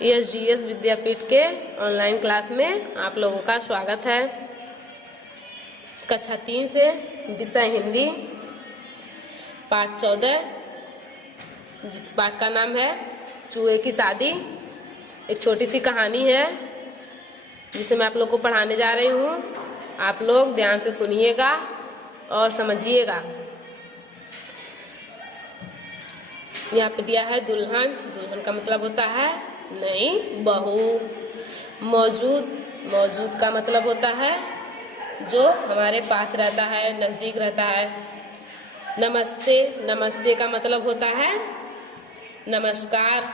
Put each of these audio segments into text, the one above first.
SDS विद्यापीठ के online class में आप लोगों का स्वागत है। कक्षा 3 से विषय हिंदी, पाठ 14, जिस पाठ का नाम है चूहे की शादी। एक छोटी सी कहानी है जिसे मैं आप लोग को पढ़ाने जा रही हूँ। आप लोग ध्यान से सुनिएगा और समझिएगा। यहाँ पे दिया है दुल्हन। दुल्हन का मतलब होता है नई बहू। मौजूद का मतलब होता है जो हमारे पास रहता है, नजदीक रहता है। नमस्ते का मतलब होता है नमस्कार,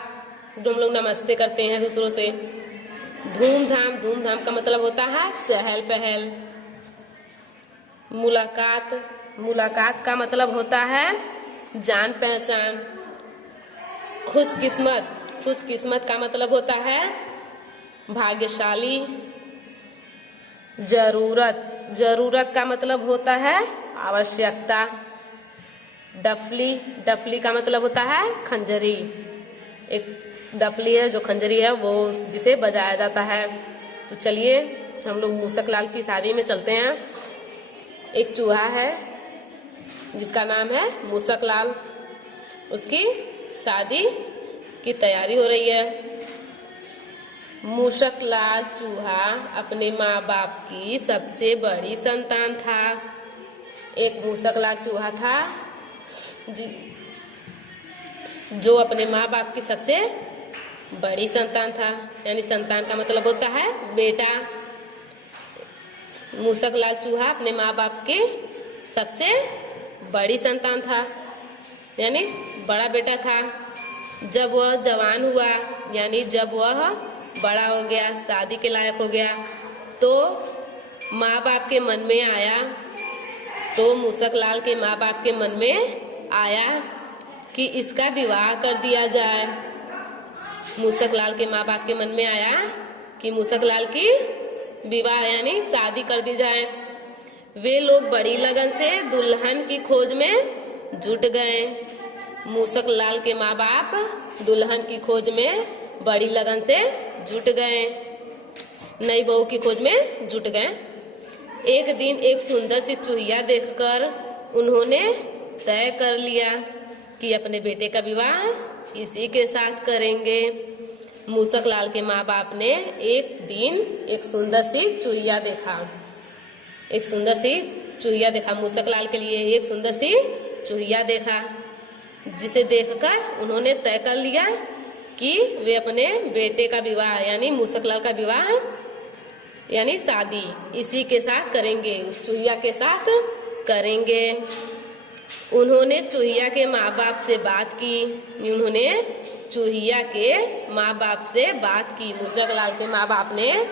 जो हम लोग नमस्ते करते हैं दूसरों से। धूमधाम का मतलब होता है चहल पहल। मुलाकात का मतलब होता है जान पहचान। खुशकिस्मत का मतलब होता है भाग्यशाली। जरूरत का मतलब होता है आवश्यकता। डफली का मतलब होता है खंजरी। एक डफली है जो खंजरी है, वो जिसे बजाया जाता है। तो चलिए हम लोग मूसक लाल की शादी में चलते हैं। एक चूहा है जिसका नाम है मूसक लाल। उसकी शादी की तैयारी हो रही है। मूसक लाल चूहा अपने माँ बाप की सबसे बड़ी संतान था। एक मूसक लाल चूहा था जो अपने माँ बाप की सबसे बड़ी संतान था। यानी संतान का मतलब होता है बेटा। मूसक लाल चूहा अपने माँ बाप की सबसे बड़ी संतान था, यानी बड़ा बेटा था। जब वह जवान हुआ, यानी जब वह बड़ा हो गया, शादी के लायक हो गया, तो माँ बाप के मन में आया, तो मूसक लाल के माँ बाप के मन में आया कि इसका विवाह कर दिया जाए। मूसक लाल के माँ बाप के मन में आया कि मूसक लाल की विवाह यानी शादी कर दी जाए। वे लोग बड़ी लगन से दुल्हन की खोज में जुट गए। मूसक लाल के माँ बाप दुल्हन की खोज में बड़ी लगन से जुट गए, नई बहू की खोज में जुट गए। एक दिन एक सुंदर सी चूहिया देखकर उन्होंने तय कर लिया कि अपने बेटे का विवाह इसी के साथ करेंगे। मूसक लाल के माँ बाप ने एक दिन एक सुंदर सी चूहिया देखा। मूसक लाल के लिए एक सुंदर सी चूहिया देखा, जिसे देखकर उन्होंने तय कर लिया कि वे अपने बेटे का विवाह यानी मूसक लाल का विवाह यानी शादी इसी के साथ करेंगे, उस चूहिया के साथ करेंगे। उन्होंने चूहिया के माँ बाप से बात की। मूसक लाल के माँ बाप ने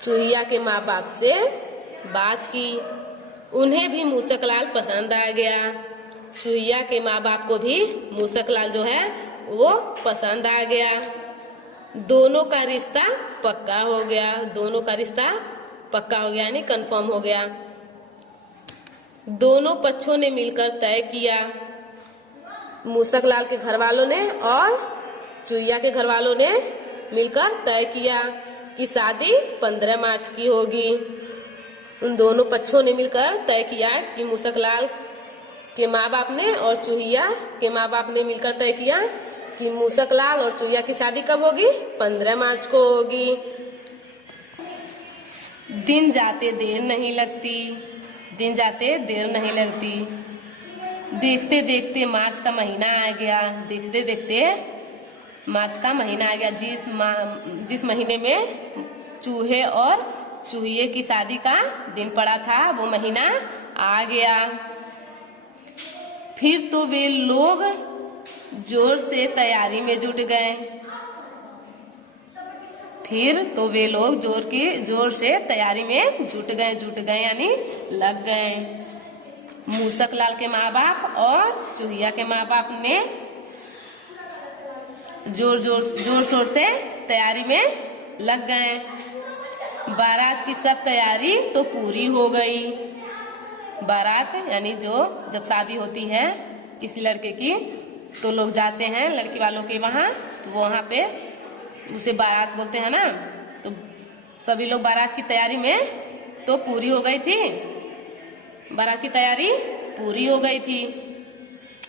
चूहिया के माँ बाप से बात की। उन्हें भी मूसक लाल पसंद आ गया। चूहिया के माँ बाप को भी मूसक लाल जो है वो पसंद आ गया। दोनों का रिश्ता पक्का हो गया यानी कंफर्म हो गया। दोनों पक्षों ने मिलकर तय किया, मूसक लाल के घर वालों ने और चूहिया के घर वालों ने मिलकर तय किया कि शादी 15 मार्च की होगी। उन दोनों पक्षों ने मिलकर तय किया कि मूसक लाल के माँ बाप ने और चूहिया के माँ बाप ने मिलकर तय किया कि मूसक लाल और चूहिया की शादी कब होगी? 15 मार्च को होगी। दिन जाते देर नहीं लगती। देखते देखते मार्च का महीना आ गया। जिस महीने में चूहे और चूहिए की शादी का दिन पड़ा था, वो महीना आ गया। फिर तो वे लोग जोर से तैयारी में जुट गए। यानी लग गए। मूसक लाल के माँ बाप और चूहिया के माँ बाप ने जोर शोर से तैयारी में लग गए। बारात की सब तैयारी तो पूरी हो गई। बारात यानी जब शादी होती है किसी लड़के की, तो लोग जाते हैं लड़की वालों के वहाँ, तो वहाँ पे उसे बारात बोलते हैं ना। तो सभी लोग बारात की तैयारी में तो पूरी हो गई थी, बारात की तैयारी पूरी हो गई थी,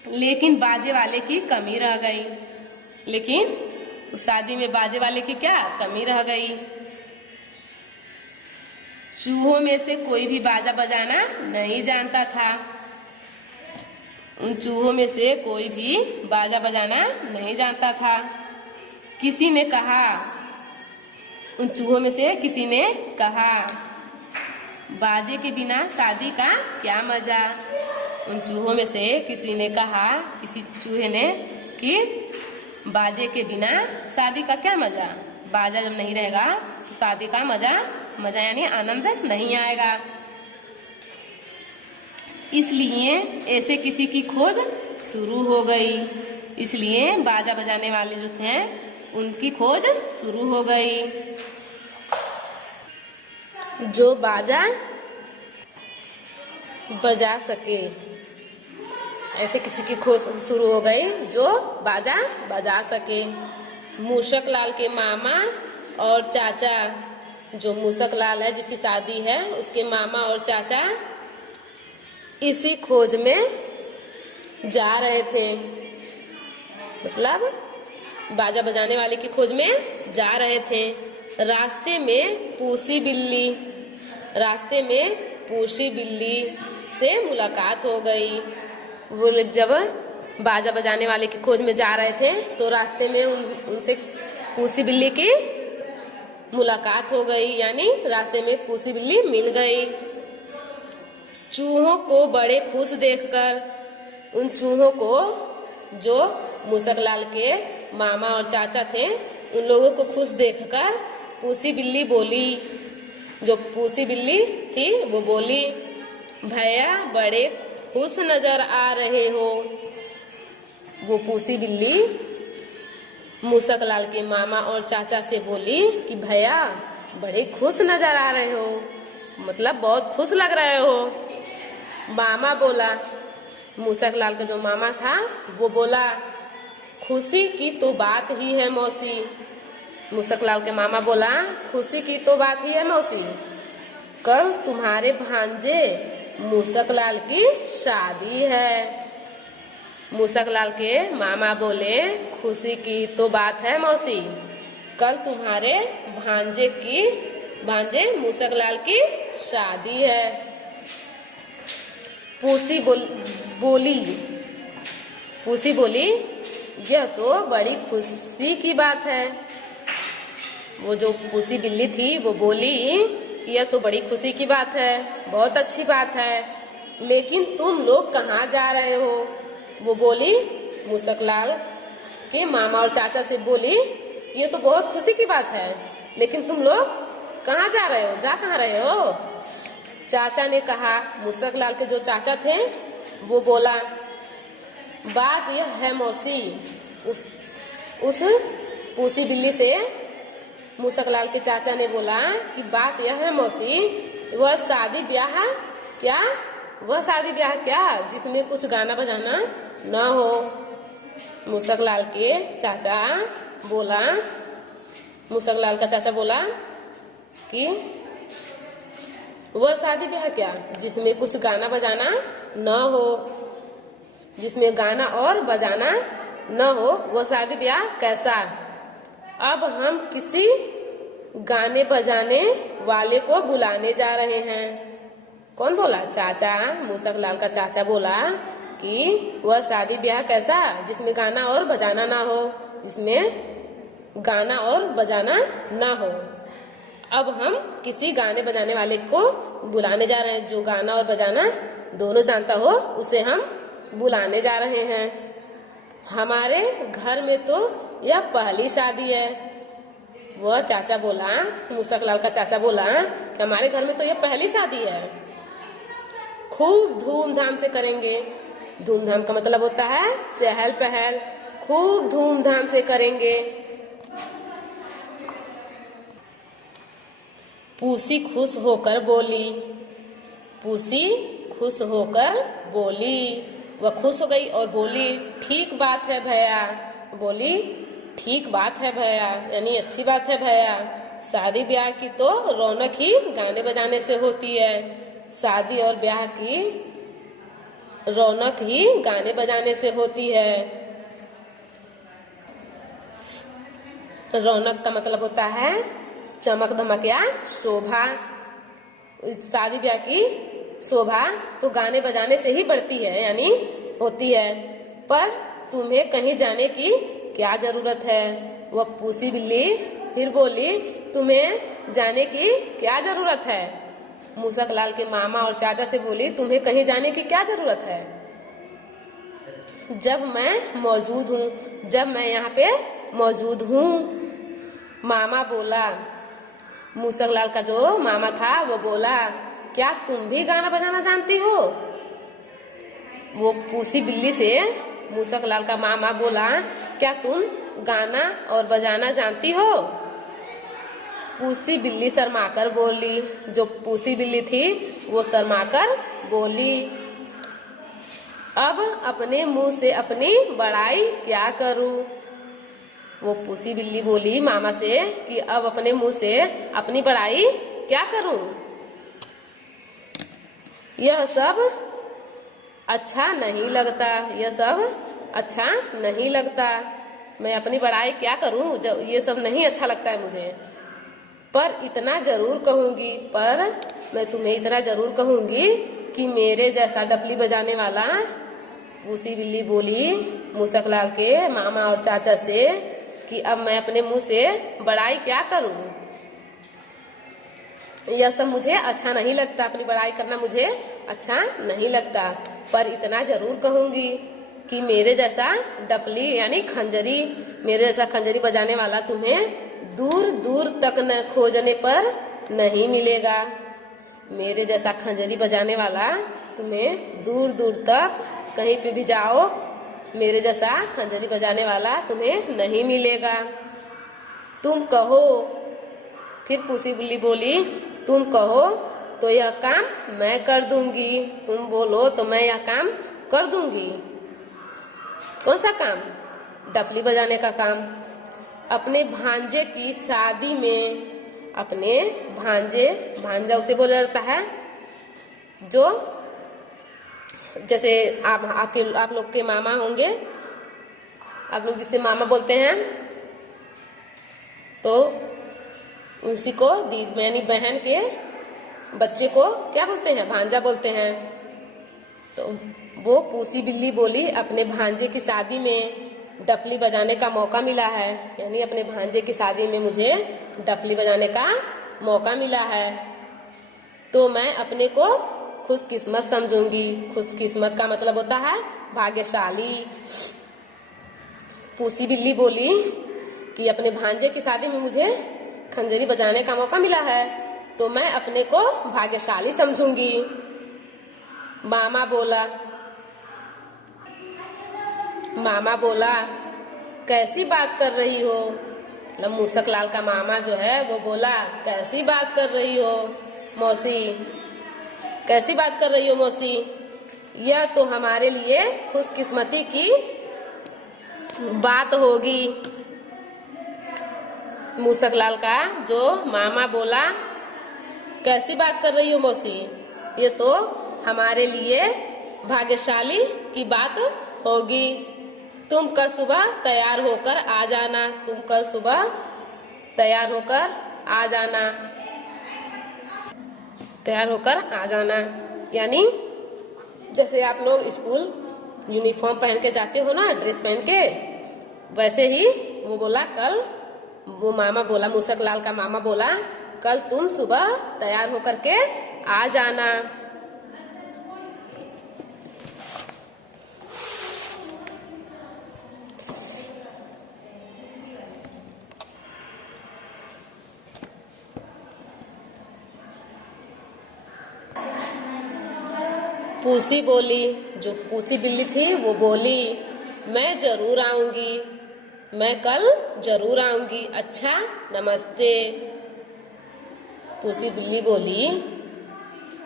लेकिन बाजे वाले की कमी रह गई। लेकिन उस शादी में बाजे वाले की क्या कमी रह गई? चूहों में से कोई भी बाजा बजाना नहीं जानता था। उन चूहों में से कोई भी बाजा बजाना नहीं जानता था। किसी ने कहा, उन चूहों में से किसी ने कहा, बाजे के बिना शादी का क्या मजा। उन चूहों में से किसी ने कहा, किसी चूहे ने, कि बाजे के बिना शादी का क्या मजा। बाजा जब नहीं रहेगा तो शादी का मजा यानी आनंद नहीं आएगा। इसलिए ऐसे किसी की खोज शुरू हो गई। इसलिए बाजा बजाने वाले जो थे उनकी खोज शुरू हो गई। जो बाजा बजा सके, ऐसे किसी की खोज शुरू हो गई जो बाजा बजा सके। मूषक लाल के मामा और चाचा, जो मूषक लाल है जिसकी शादी है, उसके मामा और चाचा इसी खोज में जा रहे थे। मतलब बाजा बजाने वाले की खोज में जा रहे थे। रास्ते में पूसी बिल्ली से मुलाकात हो गई। वो जब बाजा बजाने वाले की खोज में जा रहे थे तो रास्ते में उनसे पूसी बिल्ली की मुलाकात हो गई, यानी रास्ते में पूसी बिल्ली मिल गई। चूहों को बड़े खुश देखकर, उन चूहों को जो मूषक लाल के मामा और चाचा थे, उन लोगों को खुश देखकर पूसी बिल्ली बोली, जो पूसी बिल्ली थी वो बोली, भैया बड़े खुश नजर आ रहे हो। वो पूसी बिल्ली मूषक लाल के मामा और चाचा से बोली कि भैया बड़े खुश नजर आ रहे हो, मतलब बहुत खुश लग रहे हो। मामा बोला, मूषक लाल का जो मामा था वो बोला, खुशी की तो बात ही है मौसी। मूषक लाल के मामा बोला, खुशी की तो बात ही है मौसी, कल तुम्हारे भांजे मूषक लाल की शादी है। मूषक लाल के मामा बोले, खुशी की तो बात है मौसी, कल तुम्हारे भांजे मूषक लाल की शादी है। पूसी बोली, यह तो बड़ी खुशी की बात है। वो जो पूसी बिल्ली थी वो बोली, यह तो बड़ी खुशी की बात है, बहुत अच्छी बात है, लेकिन तुम लोग कहाँ जा रहे हो? वो बोली मूषक लाल के मामा और चाचा से बोली, ये तो बहुत खुशी की बात है, लेकिन तुम लोग कहाँ जा रहे हो, जा कहाँ रहे हो? चाचा ने कहा, मूषक लाल के जो चाचा थे वो बोला, बात यह है मौसी, उस पूसी बिल्ली से मूषक लाल के चाचा ने बोला कि बात यह है मौसी, वह शादी ब्याह क्या जिसमें कुछ गाना बजाना न हो। मूषक लाल का चाचा बोला कि वह शादी ब्याह क्या जिसमें कुछ गाना बजाना न हो, जिसमें गाना और बजाना न हो, वह शादी ब्याह कैसा? अब हम किसी गाने बजाने वाले को बुलाने जा रहे हैं। कौन बोला? चाचा, मूषक लाल का चाचा बोला कि वह शादी ब्याह कैसा जिसमें गाना और बजाना ना हो, जिसमें गाना और बजाना ना हो। अब हम किसी गाने बजाने वाले को बुलाने जा रहे हैं, जो गाना और बजाना दोनों जानता हो उसे हम बुलाने जा रहे हैं। हमारे घर में तो यह पहली शादी है। वह चाचा बोला, मूषक लाल का चाचा बोला कि हमारे घर में तो यह पहली शादी है, खूब धूमधाम से करेंगे। धूमधाम का मतलब होता है चहल पहल, खूब धूमधाम से करेंगे। पूसी खुश होकर बोली, वह खुश हो गई और बोली, ठीक बात है भैया। बोली, ठीक बात है भैया, यानी अच्छी बात है भैया। शादी ब्याह की तो रौनक ही गाने बजाने से होती है। शादी और ब्याह की रौनक ही गाने बजाने से होती है। रौनक का मतलब होता है चमक धमक या शोभा। शादी ब्याह की शोभा तो गाने बजाने से ही बढ़ती है, यानी होती है। पर तुम्हें कहीं जाने की क्या जरूरत है? वह पूसी बिल्ली फिर बोली, तुम्हें जाने की क्या जरूरत है? मूसक लाल के मामा और चाचा से बोली, तुम्हें कहीं जाने की क्या जरूरत है? जब मैं मौजूद हूँ, जब मैं यहाँ पे मौजूद हूँ। मामा बोला, मूसक लाल का जो मामा था वो बोला, क्या तुम भी गाना बजाना जानती हो? वो पूसी बिल्ली से मूसक लाल का मामा बोला, क्या तुम गाना और बजाना जानती हो? पूसी बिल्ली शर्माकर बोली, जो पूसी बिल्ली थी वो शर्माकर बोली, अब अपने मुंह से अपनी बड़ाई क्या करूं? वो पूसी बिल्ली बोली मामा से कि अब अपने मुंह से अपनी बड़ाई क्या करूं? यह सब अच्छा नहीं लगता, यह सब अच्छा नहीं लगता। मैं अपनी बड़ाई क्या करूं? जो ये सब नहीं अच्छा लगता है मुझे। पर इतना जरूर कहूंगी, पर मैं तुम्हें इतना जरूर कहूंगी कि मेरे जैसा डफली बजाने वाला, पूसी बिल्ली बोली मूसक लाल के मामा और चाचा से कि अब मैं अपने मुंह से बड़ाई क्या करूं? यह सब मुझे अच्छा नहीं लगता, अपनी बड़ाई करना मुझे अच्छा नहीं लगता। पर इतना जरूर कहूंगी कि मेरे जैसा डफली यानी खंजरी, मेरे जैसा खंजरी बजाने वाला तुम्हें दूर दूर तक न खोजने पर नहीं मिलेगा। मेरे जैसा खंजरी बजाने वाला तुम्हें दूर दूर तक कहीं पे भी जाओ, मेरे जैसा खंजरी बजाने वाला तुम्हें नहीं मिलेगा। तुम कहो, फिर पूसी बिल्ली बोली, तुम कहो तो यह काम मैं कर दूंगी। तुम बोलो तो मैं यह काम कर दूंगी। कौन सा काम? डफली बजाने का काम। अपने भांजे की शादी में, अपने भांजे, भांजा उसे बोला जाता है जो, जैसे आप लोग के मामा होंगे, आप लोग जिसे मामा बोलते हैं, तो उसी को दीदी यानी बहन के बच्चे को क्या बोलते हैं? भांजा बोलते हैं। तो वो पूसी बिल्ली बोली, अपने भांजे की शादी में डफली बजाने का मौका मिला है, यानी अपने भांजे की शादी में मुझे डफली बजाने का मौका मिला है, तो मैं अपने को खुशकिस्मत समझूंगी। खुशकिस्मत का मतलब होता है भाग्यशाली। पूसी बिल्ली बोली कि अपने भांजे की शादी में मुझे खंजरी बजाने का मौका मिला है, तो मैं अपने को भाग्यशाली समझूंगी। मामा बोला, कैसी बात कर रही हो? मतलब मूसक लाल का मामा जो है वो बोला, कैसी बात कर रही हो मौसी? कैसी बात कर रही हो मौसी? यह तो हमारे लिए खुशकिस्मती की बात होगी। मूसक लाल का जो मामा बोला, कैसी बात कर रही हो मौसी? ये तो हमारे लिए भाग्यशाली की बात होगी। तुम कल सुबह तैयार होकर आ जाना। तुम कल सुबह तैयार होकर आ जाना। तैयार होकर आ जाना यानी जैसे आप लोग स्कूल यूनिफॉर्म पहन के जाते हो ना, ड्रेस पहन के, वैसे ही वो बोला कल, वो मामा बोला, मूसक लाल का मामा बोला, कल तुम सुबह तैयार होकर के आ जाना। पूसी बोली, जो पूसी बिल्ली थी वो बोली, मैं जरूर आऊंगी, मैं कल जरूर आऊंगी। अच्छा, नमस्ते। पूसी बिल्ली बोली,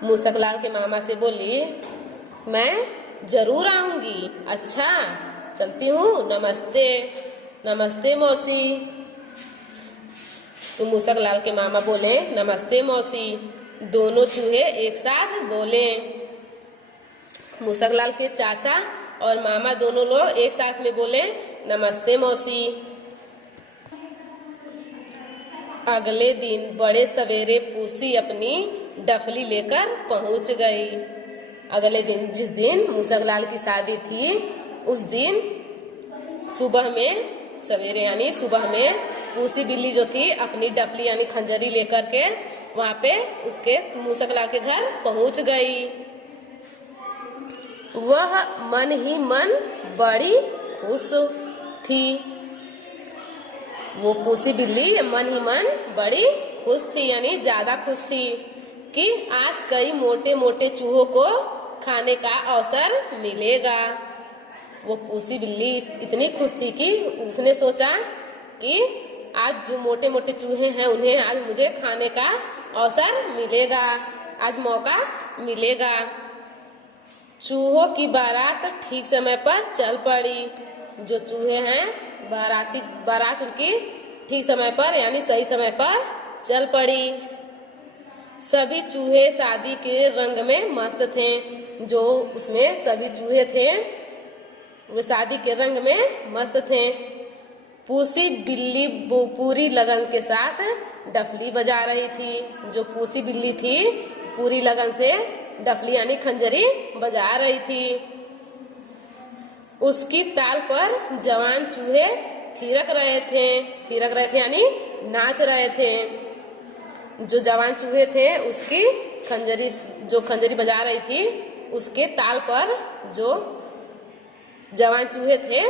मूसक लाल के मामा से बोली, मैं जरूर आऊंगी। अच्छा, चलती हूँ, नमस्ते। नमस्ते मौसी। तो मूसक लाल के मामा बोले नमस्ते मौसी। दोनों चूहे एक साथ बोले। मूसक लाल के चाचा और मामा दोनों लोग एक साथ में बोले नमस्ते मौसी। अगले दिन बड़े सवेरे पूसी अपनी डफली लेकर पहुंच गई। अगले दिन जिस दिन मूसक लाल की शादी थी उस दिन सुबह में सवेरे यानी सुबह में पूसी बिल्ली जो थी अपनी डफली यानी खंजरी लेकर के वहां पे उसके मूसक लाल के घर पहुंच गई। वह मन ही मन बड़ी खुश थी। वो पूसी बिल्ली मन ही मन बड़ी खुश थी यानी ज्यादा खुश थी कि आज कई मोटे मोटे चूहों को खाने का अवसर मिलेगा। वो पूसी बिल्ली इतनी खुश थी कि उसने सोचा कि आज जो मोटे मोटे चूहे हैं उन्हें आज मुझे खाने का अवसर मिलेगा, आज मौका मिलेगा। चूहों की बारात ठीक समय पर चल पड़ी। जो चूहे हैं बारात उनकी ठीक समय पर यानी सही समय पर चल पड़ी। सभी चूहे शादी के रंग में मस्त थे। जो उसमें सभी चूहे थे वे शादी के रंग में मस्त थे। पूसी बिल्ली पूरी लगन के साथ डफली बजा रही थी। जो पूसी बिल्ली थी पूरी लगन से डफली यानी खंजरी बजा रही थी। उसकी ताल पर जवान चूहे थिरक रहे थे यानी नाच रहे थे। जो जवान चूहे थे उसकी खंजरी बजा रही थी उसके ताल पर जो जवान चूहे थे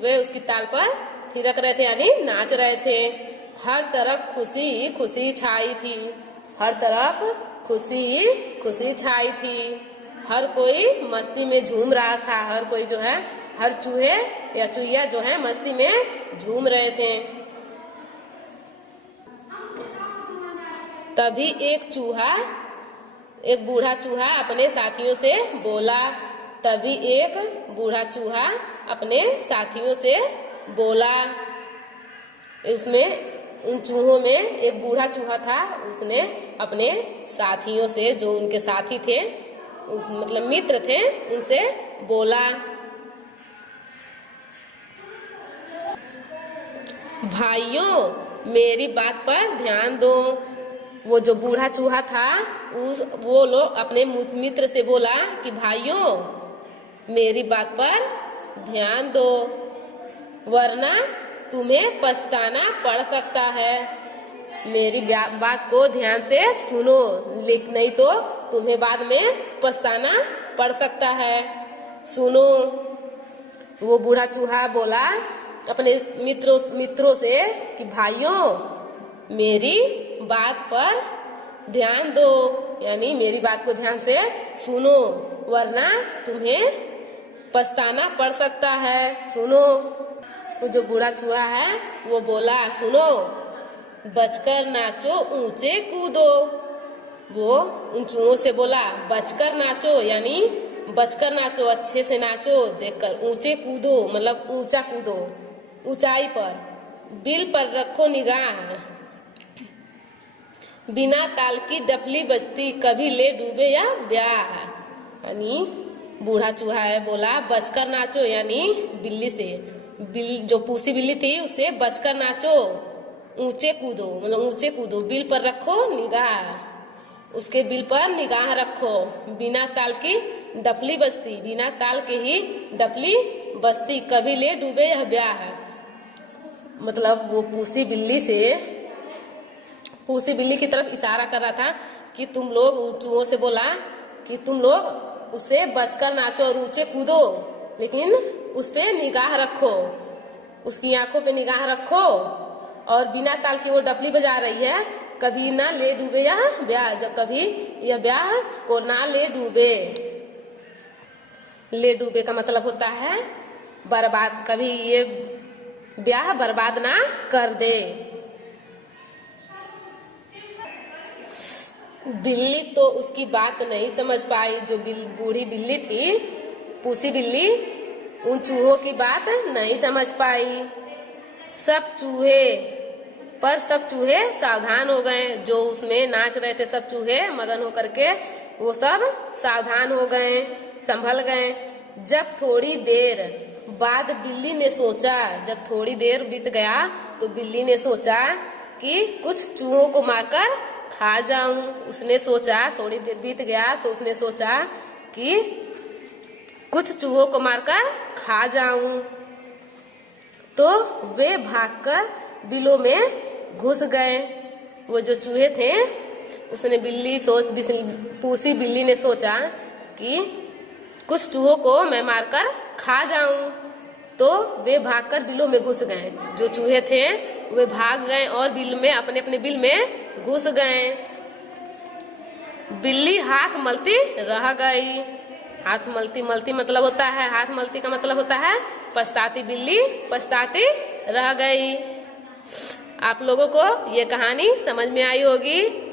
वे उसकी ताल पर थिरक रहे थे यानी नाच रहे थे। हर तरफ खुशी खुशी छाई थी। हर तरफ खुशी खुशी छाई थी। हर कोई मस्ती में झूम रहा था। हर कोई जो है हर चूहे या चूहिया जो है मस्ती में झूम रहे थे। तभी एक बूढ़ा चूहा अपने साथियों से बोला। तभी एक बूढ़ा चूहा अपने साथियों से बोला। इसमें उन चूहों में एक बूढ़ा चूहा था। उसने अपने साथियों से जो उनके साथी थे उस मतलब मित्र थे उनसे बोला, भाइयों मेरी बात पर ध्यान दो। वो जो बूढ़ा चूहा था वो लोग अपने मित्र से बोला कि भाइयों मेरी बात पर ध्यान दो वरना तुम्हें पछताना पड़ सकता है। मेरी बात को ध्यान से सुनो नहीं तो तुम्हें बाद में पछताना पड़ सकता है। सुनो। वो बूढ़ा चूहा बोला अपने मित्रों से कि भाइयों मेरी बात पर ध्यान दो यानी मेरी बात को ध्यान से सुनो वरना तुम्हें पछताना पड़ सकता है। सुनो। वो जो बूढ़ा चूहा है वो बोला सुनो बचकर नाचो ऊंचे कूदो। वो उन चूहों से बोला बचकर नाचो यानी बचकर नाचो, अच्छे से नाचो, देखकर ऊंचे कूदो मतलब ऊंचा कूदो ऊंचाई पर। बिल पर रखो निगाह बिना ताल की डफली बजती कभी ले डूबे या ब्याह। यानी बूढ़ा चूहा है बोला बचकर नाचो यानी बिल्ली से जो पूसी बिल्ली थी उससे बचकर नाचो, ऊंचे कूदो मतलब ऊंचे कूदो, बिल पर रखो निगाह उसके बिल पर निगाह रखो। बिना ताल की डफली बजती बिना ताल के ही डफली बजती कभी ले डूबे यह ब्याह। मतलब वो पूसी बिल्ली की तरफ इशारा कर रहा था कि तुम लोग चूहों से बोला कि तुम लोग उससे बचकर नाचो और ऊंचे कूदो लेकिन उस पे निगाह रखो, उसकी आंखों पे निगाह रखो और बिना ताल की वो डफली बजा रही है कभी ना ले डूबे यह ब्याह। जब कभी यह ब्याह को ना ले डूबे। ले डूबे का मतलब होता है बर्बाद, कभी ये ब्याह बर्बाद ना कर दे। बिल्ली तो उसकी बात नहीं समझ पाई। जो बूढ़ी बिल्ली थी पूसी बिल्ली उन चूहों की बात नहीं समझ पाई। सब चूहे सावधान हो गए। जो उसमें नाच रहे थे सब चूहे मगन होकर के वो सब सावधान हो गए, संभल गए। जब थोड़ी देर बाद बिल्ली ने सोचा, जब थोड़ी देर बीत गया तो बिल्ली ने सोचा कि कुछ चूहों को मारकर खा जाऊं। उसने सोचा, थोड़ी देर बीत गया तो उसने सोचा कि कुछ चूहों को मारकर खा जाऊं। तो वे भागकर बिलों में घुस गए। वो जो चूहे थे उसने पूसी बिल्ली ने सोचा कि कुछ चूहों को मैं मारकर खा जाऊं। तो वे भागकर बिलों में घुस गए। जो चूहे थे वे भाग गए और बिल में अपने अपने बिल में घुस गए। बिल्ली हाथ मलती रह गई। हाथ मलती मतलब होता है, हाथ मलती का मतलब होता है पछताती बिल्ली पछताती रह गई। आप लोगों को ये कहानी समझ में आई होगी।